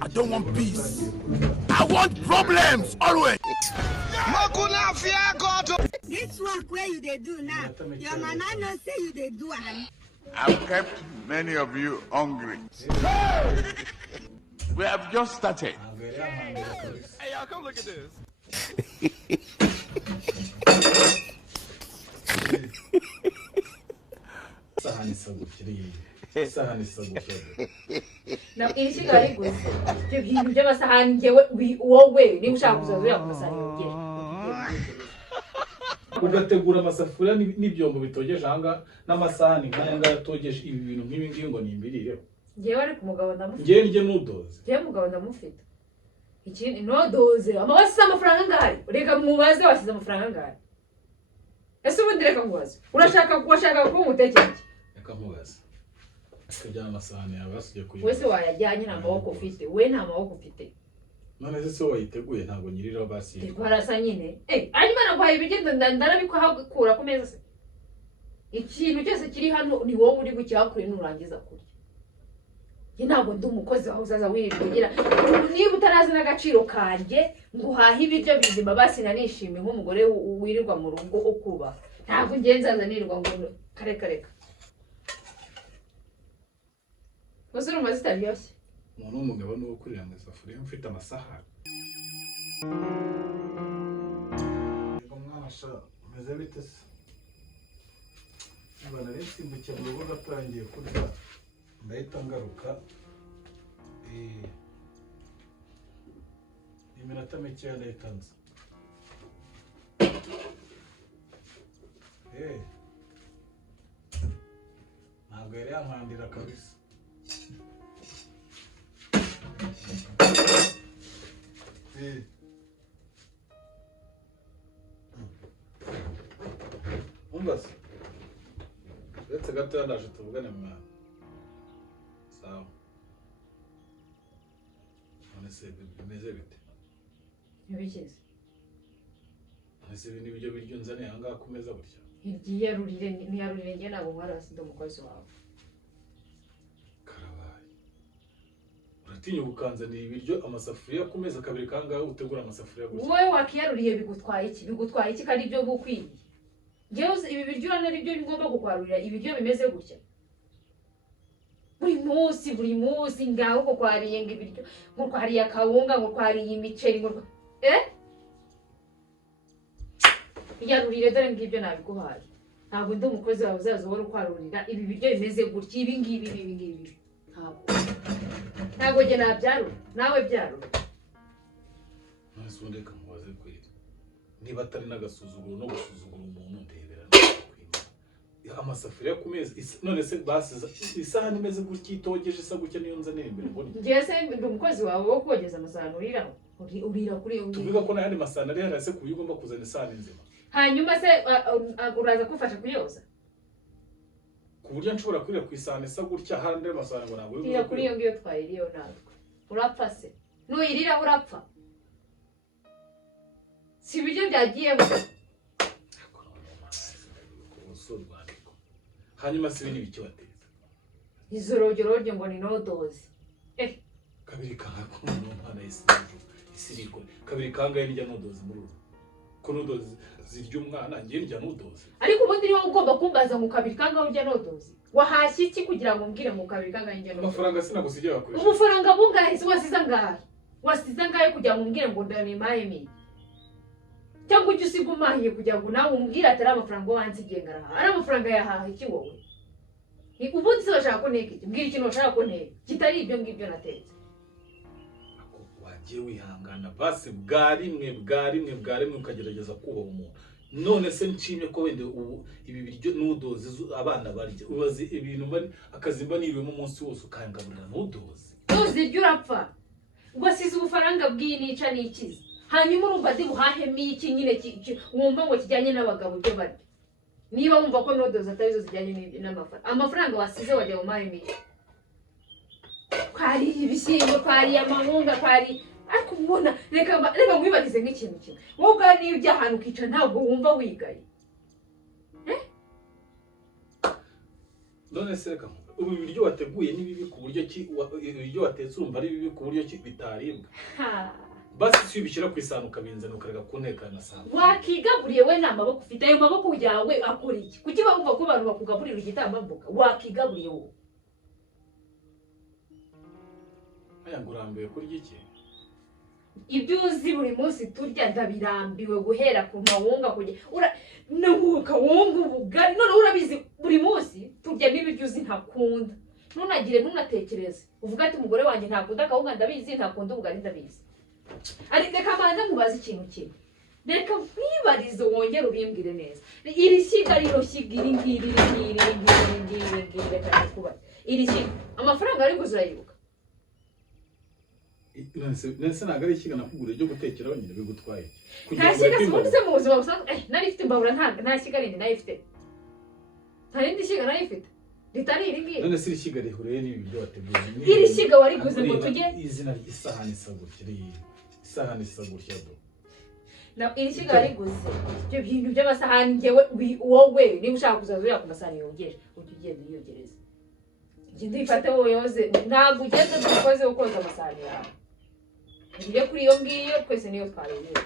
I don't want peace. I want problems always. This work where you they do now, your mama no say you they do am. I've kept many of you hungry. We have just started. Hey, y'all, come look at this. Na inishigari gusa ibyo bintu by'amasahani ngewe wowe niba ushaka kuzazura amasahani yogeye ugategura amasafuriya n'ibyombo bitogeje hanga n'amasahani nk'aya yatogeje ibi bintu nk'ibi ngibi ngo nimbirire ngewe ari ku mugabo ndamufite ngewe nge nudoze ngewe mugabo ndamufite ikindi nodoze amabasi amafaranga ngari reka mubaze wasize amafaranga ngari ese ubundi reka mubaze urashaka kuba umutekereje reka mubaze akajyana amasahani yawe basugiye kuyibona wese wayajyanye nta maboko ufite we nta maboko ufite none se wayiteguye ntabwo nyirira basi twarasa nyine hanyuma naguhaye ibigendo ndarabikura ku meza se ikintu cyose kiri hano ni wowe uri gukihakure nurangiza kurya njye ntabwo ndi umukozi wawe uzaza wirirwa niba utarazi n'agaciro kanjye nguhahe ibiryo bizima basi nanishime nk'umugore wirirwa mu rugo ukuba ntabwo ngenzaza nirirwa ngo kareka wese urumva zitaryoshye umuntu w'umugabo ni uwo kurira mu isafuriya ufite amasahani yego mwana sha meze bite se niba nari nsimbukiye mu rugo gatangiye kurya ndahita ngaruka iminota mikeya ndahita nza ntabwo yari yankandira kabisa umbaze uretse gato ndaje tuvugane mwana sawa none se bimeze bite ntibigeze none se ibi nibyo biryo nzaniye ahangaha ku meza gutya ntiyarurire njye ntabwo mwarasi ndi umukozi wawe uratinya ukanzanira ibiryo amasafuriya ku meza kabiri kangahe utegura amasafuriya gusa wowe wakiyaruriye bigutwaye iki kandi ibyo gukwiriye ngewe ibi biryo urana ari byo ngomba gukwarurira ibiryo bimeze gutya buri munsi ngaho ko kwariye ngo ibiryo ngo kwariye akawunga ngo kwariye imiceri ngo iyarurire dore ngibyo nabiguhaye ntabwo ndi umukozi wawe uzaza uhora ukwarurira ibi biryo bimeze gutya ibi ngibi ntabwo njye nabyarura nawe byarura none se ubundi reka mubaze kweri niba atari n'agasuzuguro no gusuzugura umuntu ndebera amasafuriya ku meza none se basiza isahani imeze gutya itogeje isa gutya niyo nzanira imbere mbona njye se ndi umukozi wawe wo kogeza amasahani urira kuri iyo tuvuga ko n'ayandi masahani ari hariya se ku buryo ugomba kuzana isahani nzima hanyuma se uraza kumfasha kuyoza ku buryo nshobora kurira ku isahani isa gutya handi amasahani ngo ntabwo urira kuri iyo ngiyo twayiriyo natwe urapfa se nuyirira urapfa si ibiryo byagiyemo hanyuma se ibindi biki wateza izo rogero ngo ni nodozi kabiri kangahe ko umwana isiriko kabiri kangahe ndya nodozi muri ubu ko nodozi zirya umwana ngiye ndya nodozi ariko ubundi niho ugomba kumbaza ngo kabiri kangahe urya nodozi wahashye iki kugira ngo mbwire ngo kabiri kangahe ndya nodozi amafaranga sinagusigiye bakoresha umufaranga bungahe wasize ngahe kugira ngo mbwire ngo ndanimaye mi cyangwa ujye usiga umahiye kugira ngo nawe umbwire atari amafaranga wansigiye ngaraha ari amafaranga yahaha iki wowe ubundi se bashaka ko nteka iki mbwira ikintu bashaka ko nteka kitari ibyo ngibyo natetse wagiye wihangana basi bwa rimwe ukagerageza kubaha umuntu none se nshimye ko wende ubu ibi biryo nudoze abana barya ubaze ibintu bari akazimba niriwemo umunsi wose ukangaburira nudoze iryo urapfa ngo size ubufaranga bw'inica n'ikiza hanyuma urumva ndi buhahemo iki nyine wumva ngo kijyanye n'abagabo ibyo barya niba wumva ko nodoze atari zo zijyanye n'amafaranga amafaranga wasize wajya mu mahemi kwari ibishyimbo kwari amahunga kwari ariko ubona reka mwibarize nk'ikintu kimwe wowe ubwawe niyo ujya ahantu ukicara ntabwo wumva wigaye none se reka ubu ibiryo wateguye ni bibi ku buryo ki ibiryo watetse urumva ari bibi ku buryo ki bitaribwa basi si ubishyira ku isano ukabinzana ukarega kuntekana sana wakigaburiye we nta maboko ufite ayo maboko yawe akora iki kuki bumva ko abantu bakugaburira igitambambuga wakigaburiye wowe aya ngurambiwe kurya iki ibyo uzi buri munsi turya ndabirambiwe guhera ku mawunga kujya nabuka wunga ubugari none urabizi buri munsi turya n'ibiryo uzi ntakunda ntunagire ntunatekereze uvuga ati umugore wanjye ntakunda akawunga ndabizi ntakunda ubugari ndabizi ariko kamanza mubaza ikintu kimwe reka kwibarize wongere ubimbwire neza iri shyiga rero shyiga iri ngiri reka nikubaze iri shyiga amafaranga ari guzurayibuka nese ntabwo ari ishyiga nakugura ryo gutekeraho nyine bigutwaye nta shyiga sikunze mu buzima busanzwe nari ifite imbabura nta shyiga rindi nayo ifite nta rindi shyiga nayo ifite ritari iri ngiri none se iri shyiga rihuriye n'ibi biryo wateguye iri shyiga wariguze ngo tujye izina ry'isahani isa gutya isahani isa gutya do iri shyiga wariguze ibyo bintu by'amasahani njyewe wowe niba ushaka kuzaza uriya ku masahani yogeje ujye ugenda uyogereza igenda uyifate wowe yoze ntabwo ugeze dukoze ukoza amasahani yawe ngiye kuri iyo ngiyo twese niyo twarebera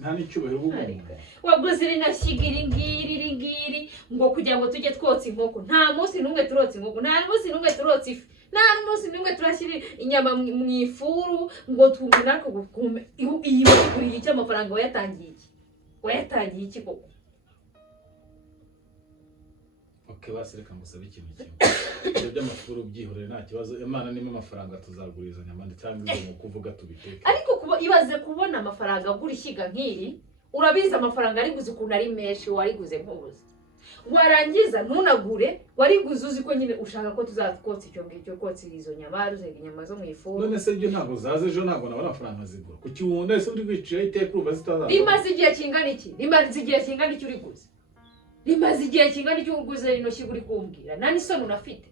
nta n'icyubahiro waguze iri na shyiga iri ngiri ngo kugira ngo tujye twotsa inkoko nta munsi n'umwe turotsa inkoko nta munsi n'umwe turotsa ifi nta munsi n'umwe turashyira inyama mu ifuru ngo twumve natwe gukume iyi wakiguriye iki amafaranga wayatangiye iki koko basi reka ngusabe ikintu kimwe ibyo by'amafuru byihorere nta kibazo imana nimo amafaranga tuzagurizanya amande cyangwa izo mu kuvuga tubiteke ariko ibaze kubona amafaranga agura ishyiga nk'iri urabizi amafaranga ariguze ukuntu ari menshi wariguze nk'ubuze warangiza ntunagure wariguze uzi ko nyine ushaka ko tuzakotsa icyo ngicyo kotsa izo nyama ruzega inyama zo mu ifuru none se ibyo ntabwo zaze ejo ntabwo nabona amafaranga zigura kuki wunda ese uri kwicira iteka urumva zitazaza rimaze igihe kingana iki uriguze rimaze igihe kingana iki uguze rino shyiga uri kumbwira nta n'isoni unafite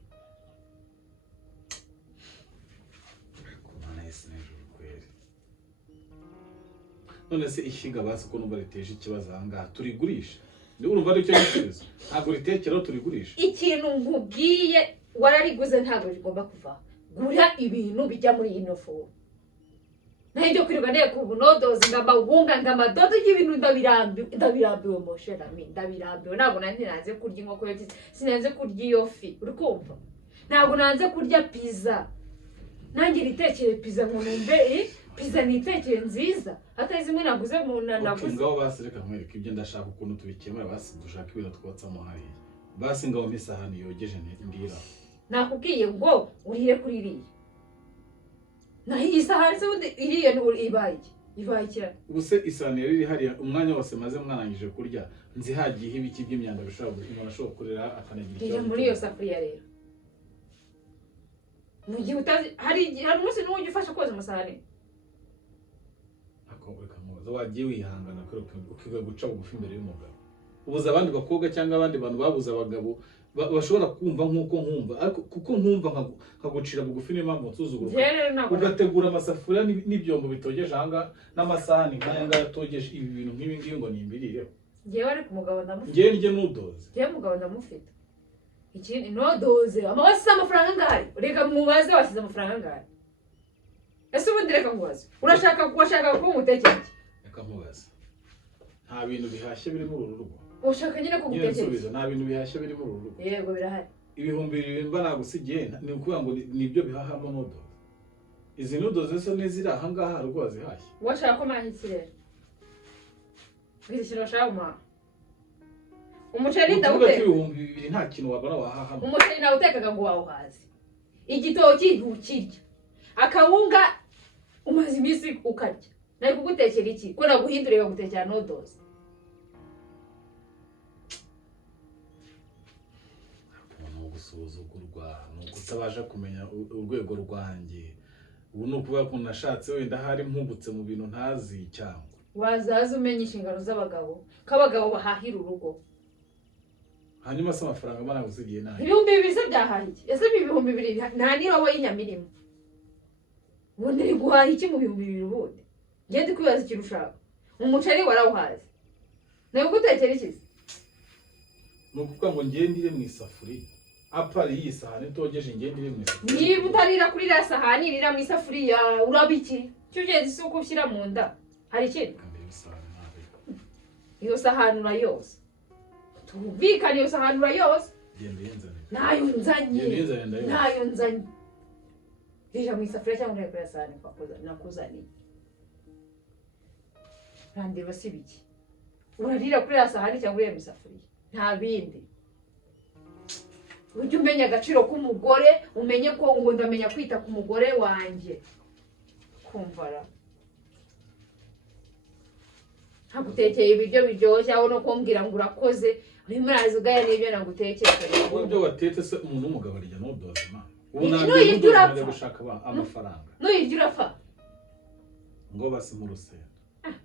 none se ishyiga basi ko numva riteje ikibazo ahangaha turigurisha urumva ari cyo gisubizo ntabwo ritekeraho turigurisha ikintu nkubwiye warariguze ntabwo rigomba kuva gura ibintu bijya muri ino fomu naho ibyo kwirirwa nteko ubunodozi ng'amabunga ng'amadodo y'ibintu ndabirambiwe mosherami ndabirambiwe ntabwo nanjye nanze kurya inkoko yokeje sinanze kurya iyo fi uri kumva ntabwo nanze kurya pizza nanjye nitekere pizza ngo numve pizza nitekere nziza atari zimwe naguze mu naguze ngaho basi reka nkwereke ibyo ndashaka ukuntu tubikemura basi dushaka ibintu twotsamo hariya basi ngaho n'isahani yogeje ndira nakubwiye ngo urire kuri iriya naho iyi sahani se undi iriya ibaye ikirana ubuse isahani yari iri hariya umwanya wose maze mwarangije kurya nzihagiyeho ibiki by'imyanda bishobora umuntu ashobora kurera akanagira ikibazo muri iyo safuriya rero mu gihe utazi hari umunsi n'umwe ujya ufasha koza amasahani wagiye wihangana ukiga guca bugufi imbere y'umugabo ubuze abandi bakobwa cyangwa abandi bantu babuze abagabo bashobora kumva nk'uko nkumva ariko kuko nkumva nkagucira bugufi niyo mpamvu nsuzugura ugategura amasafuriya n'ibyombo bitogeje ahangaha n'amasahani nk'aya ngaya atogeje ibi bintu nk'ibi ngibi ngo nimbirireho ngewe ariko umugabo ndamufite ngewe njye nudoze ngewe umugabo ndamufite ikindi nodoze wasize amafaranga angahe reka mubaze wasize amafaranga angahe ese ubundi reka mubaze washaka ko umutekera iki reka mubaze nta bintu bihashye biri muri uru rugo ushaka nyine ko umutekera nta bintu bihashye biri muri uru rugo yego birahari 2,000 mba nagusigiye ni ukuvuga ngo nibyo bihahamo nodoze izi nodoze zo n'iziri ahangaha hari ubwo wazihashye washaka ko mahitsi rero bwishyira washaka umuha umuceri ndawuteka 2,000 nta kintu wabona wahahamo umuceri ndawutekaga ngo wawuhaze igitoki ntukirya akawunga umaze iminsi ukarya nari kugutekera iki ko naguhindurira gutekera nodoze umuntu gusuzugurwa nuko utabasha kumenya urwego rwanjye ubu ni ukuvuga ko nashatse wenda hari mpubutse mu bintu ntazi cyangwa wazaza umenya inshingano z'abagabo k'abagabo bahahira urugo hanyuma se amafaranga mba nagusigiye nayo 2,000 se byahahiye ese 2,000 nta nirobo y'inyamirimo ubundi uri guhaha iki mu 2,000 ubundi ngende kwibaza ikintu ushaka umuceri warawuhaze nawe gutekera iki nukuvuga ngo ngendire mu isafuriya apari iyi sahani togeje ngendire mu isafuriya niba utarira kuri iriya sahani irira mu isafuriya urabiki cyugeze isuku ushyira mu nda hari ikindi iyo sahani urayoza tubikane iyo sahani urayoza nayo nzanye rira mu isafuriya cyangwa urira kuri iriya sahani nakuzaniye randeba si biki urarira kuri iriya sahani cyangwa urira mu isafuriya nta bindi ujye umenya agaciro k'umugore umenye ko ngo ndamenya kwita ku mugore wanjye kumvara ntagutekeye ibiryo biryoshye aho no kumbwira ngo urakoze urimo urazigaya n'ibyo nagutekeye ibyo watetse se umuntu w'umugabo arya n'udoze imana ubu nuyirya urapfa gushaka amafaranga nuyirya urapfa ngo basi mu rusenda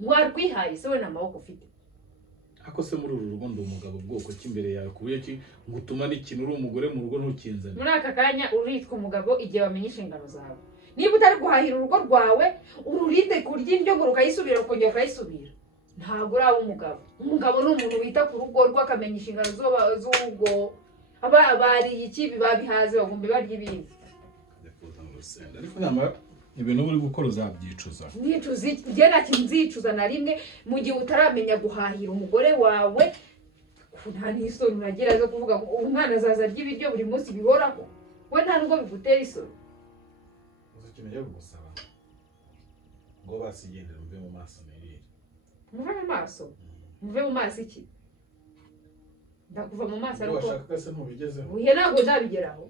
warwihaye se we n'amaboko ufite ako se muri uru rugo ndi umugabo bwoko cy'imbere yawe kubuye ki ngutuma n'ikintu uri umugore mu rugo ntukinzane muri aka kanya uritwa umugabo igihe wamenye inshingano zawe niba utari guhahira urugo rwawe ururinde kurya indyo ngo ukayisubira ukongera ukayisubira ntabwo uraba umugabo ni umuntu wita ku rugo rwe akamenya inshingano z'urugo bariye iki babihaze bagomba barya ibindi ariko nyamara ibintu uri gukora uzabyicuza nicuza njye nta kintu nzicuza na rimwe mu gihe utaramenya guhahira umugore wawe nta n'isoni uragira zo kuvuga ngo umwana azaza arya ibiryo buri munsi bihoraho we nta nubwo bigutera isoni uzi ikintu cyo gusaba ngo basigendere muve mu maso mirire muve mu maso muve mu maso iki ndakuva mu maso ariko washaka se ntubigezeho uye ntabwo nzabigeraho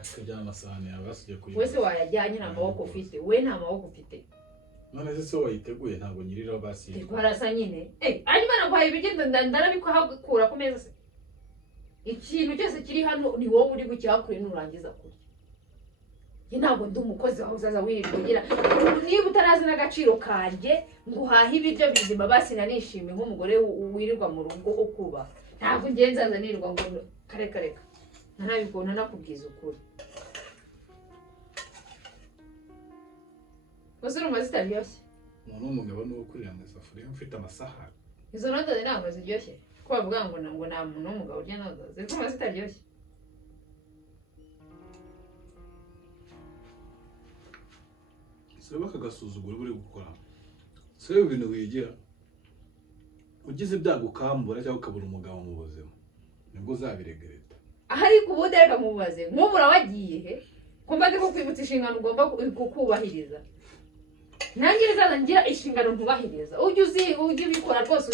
akajyana amasahani yawe basigaye kuri wese wayajyanye nta maboko ufite we nta maboko ufite none se wayiteguye ntabwo nyiriraho basigaye twarasa nyine hanyuma naguhaye ibiryo ndarabikura ku meza se ikintu cyose kiri hano ni wowe uri bukihakure nurangiza kurya njye ntabwo ndi umukozi wawe uzaza wirirwa ugira niba utarazi n'agaciro kanjye ngo uhahe ibiryo bizima basi nanishime nk'umugore wirirwa mu rugo ukubaha ntabwo ngiye nzaza nirirwa ngo kareka ntanabikunda nakubwiza ukuri gusa urumva zitaryoshye umuntu w'umugabo ni uwo kurira mu isafuriya ufite amasahani izo nodozi ntabwo ziryoshye ko bavuga ngo nta muntu w'umugabo urya nodozi zituma zitaryoshye seba akagasuzuguro uri gukora seba ibintu wigira ugize ibyago ukambura cyangwa ukabura umugabo mu buzima nibwo uzabiregereta ariko ubu reka mubaze nk'ubura wagiye he kumva ndi kukwibutsa inshingano ugomba kubahiriza nanjye nizaza ngira inshingano ntubahiriza ujye ubikora rwose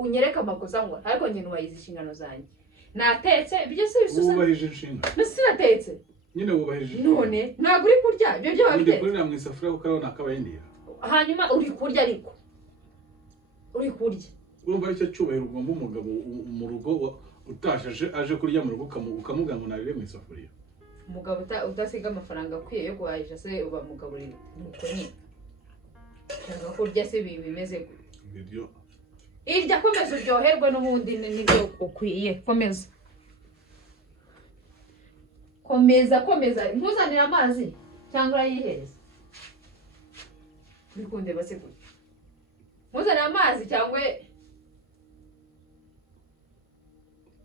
unyereka amakosa ngo ariko njye nubahiza inshingano zanjye natetse ibyo si bisusa wubahije inshingano mbese natetse nyine wubahije none ntabwo uri kurya ibyo byo wabitetse wabitetse kurira mu isafuriya kuko ariho nakabayindira hanyuma uri kurya ariko uri kurya urumva aricyo cyubahiro ugomba umugabo mu rugo utashaje aje kurya mu rugo ukamubwira ngo narire mu isafuriya umugabo udasiga amafaranga akwiye yo guhahisha se uba mugaburira nuko nyine cyangwa kurya se bimeze ibiryo irya komeza uryoherwe n'ubundi nibyo ukwiye komeza ntuzanire amazi cyangwa urayihereza bikunde base gutya ntuzanire amazi cyangwa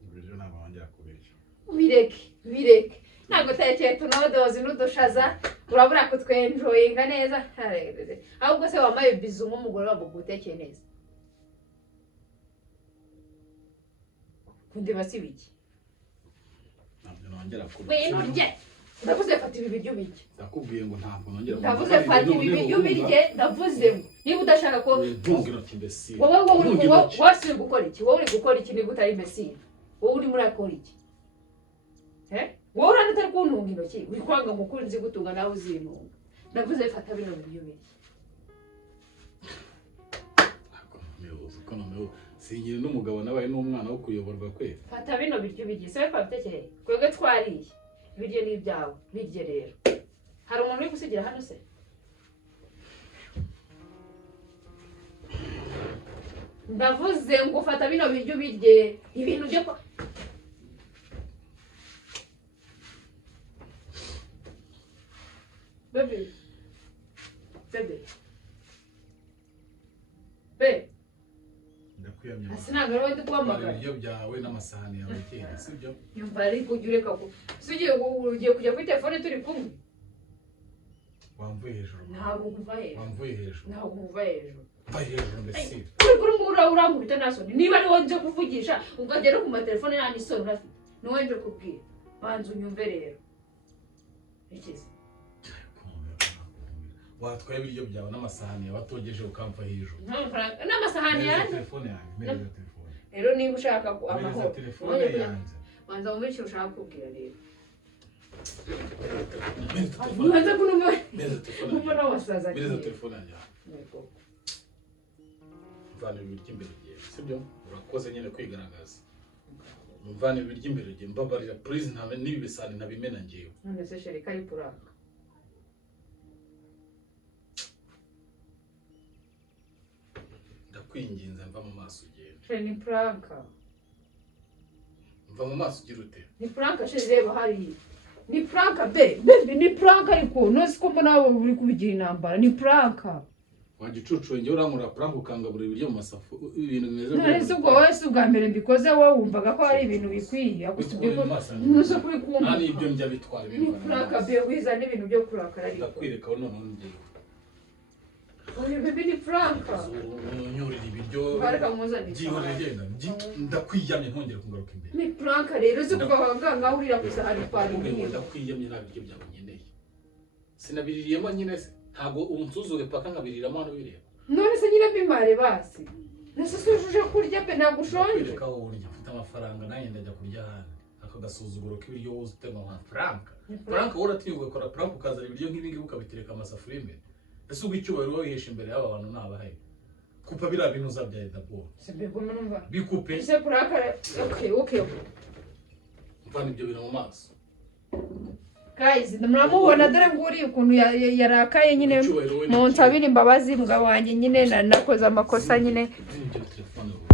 ibiryo ntabwo wongera kubirya bireke ntabwo utekeye tunodozi n'udushaza urabura kutwenjoyinga neza ahubwo se wambaye bizu nk'umugore wabo gutekeye neza kundi basi biki ntabwo nongera kubirya wirye ndavuze fata ibi biryo birye ndakubwiye ngo ntabwo nongera ndavuze fata ibi biryo birye ndavuze ngo niba udashaka ko wowe uri gukora iki niba utari imbesire wowe urimo urakora iki wowe urabona utari kuntunga intoki uri kwanga ngo ukuri nzi gutunga nawe uzintunga ndavuze fata bino biryo birye sinkiri n'umugabo nabaye n'umwana wo kuyoborwa kwera fata bino biryo birye se twabitekeye twebwe twariye ibiryo ni ibyawe birye rero hari umuntu uri gusigira hano se ndavuze ngo fata bino biryo birye ibintu byo bebe ndakwiyamye ntabwo ari wowe ndi guhamagara ibiryo byawe n'amasahani yawe kera sibyo nyumva ariko ujya ureka ko si ugiye kujya kuri telefone turi kumwe wamvuye hejuru ntabwo nkuva hejuru wamvuye hejuru ntabwo nkuva hejuru mva hejuru mbese kuri ngura urankubita nta soni niba ari wowe nje kuvugisha ukagera ku matelefone nta n'isoni urafite ni wowe nje kubwira banza unyumve rero ikizi watwaye ibiryo byawe n'amasahani yawe atogeje ukamva hejuru n'amasahani yanjye telefone yanjye mereza telefone rero niba ushaka mereza telefone yanjye banza wumve icyo ushaka kubwira rero mereza kunumva telefone kumva n'abasaza mereza telefone yanjye mvana ibiryo imbere gihe sibyo urakoze nyine kwigaragaza mvana ibiryo imbere gihe mbabarira please ntabe nibi bisani ntabimena ngiye none se shereka ari kuraka ndakwinginze mva mu maso ugenda ni pranka mva mu maso ugira ute ni pranka reba hariya ni pranka baby ni pranka ariko ntuzi ko mbona wowe uri kubigira intambara ni pranka wagicucuye njye urankura prank ukangabura ibiryo mu masafu ibintu bimeze none se ubwo wowe si ubwa mbere mbikoze wowe wumvaga ko hari ibintu bikwiye agusubye ko ntuzi kuri kumva nta n'ibyo njya bitwara ni pranka baby wiza n'ibintu byo kurakara ariko ndakwirekaho noneho ngiye oya baby ni pranka unyurira ibiryo bareka muzane byihorere genda ndakwiyamye ntongere kugaruka imbere ni pranka rero uzi kuva aho ngaho urira gusa hari twari ubwo ndakwiyamye nta biryo byawe nkeneye sinabiririyemo nyine se ntabwo unsuzure paka nkabiriramo hano bireba none se nyine bimare basi nase sujuje kurya pe ntabwo ushonje kwereka aho urya ufite amafaranga nanjye ndajya kurya ahandi ako gasuzuguro k'ibiryo wowe utega nka franka franka wowe uratinya ugakora franka ukazana ibiryo nk'ibi ngibi ukabitereka amasafuriya imbere ese ubwo icyubahiro wihesha imbere y'aba bantu nabahe kupa biriya bintu uzabyaye daboro bikupe ese franka okay mvana ibyo bintu mu maso guys muramubona dore nguri ukuntu yarakaye nyine mu nsabira imbabazi mbwa wanjye nyine nakoze amakosa nyine